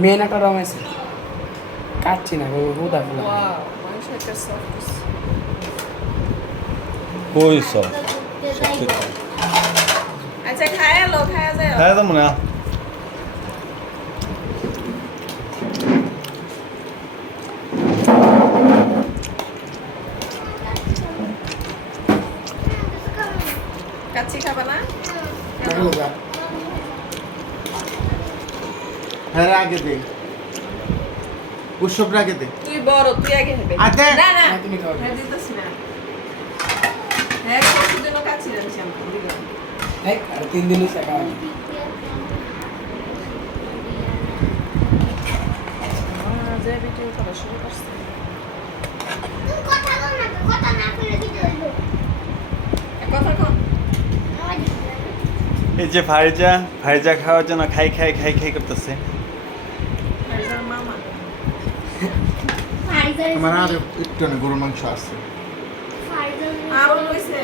Main একটা রং আছে কাটছি না হুদা ফুলা ওয়াও মাংস একটা সফট কই সব আচ্ছা খায়া লো খায়া যায় হ্যাঁ তো মনে হয় কাচ্চি খাবা না দেখলো যা হ্যাঁ আগে দে উৎসব আগে দে তুই বড় তুই আগে হবে আচ্ছা। না না না, তুমি খাও। হ্যাঁ দিতেছি না হ্যাঁ কতদিন কাচ্চি রাখছি আমি দিলাম এই আর 3 দিনই শেখা হয় যে ভিডিও করা শুরু করছে কথা কম এই যে ভাইজা খাওয়ার জন্য খাই করতেছে হাইজার মামা আমার আর একটু না গরুর মাংস আছে আরো লইছে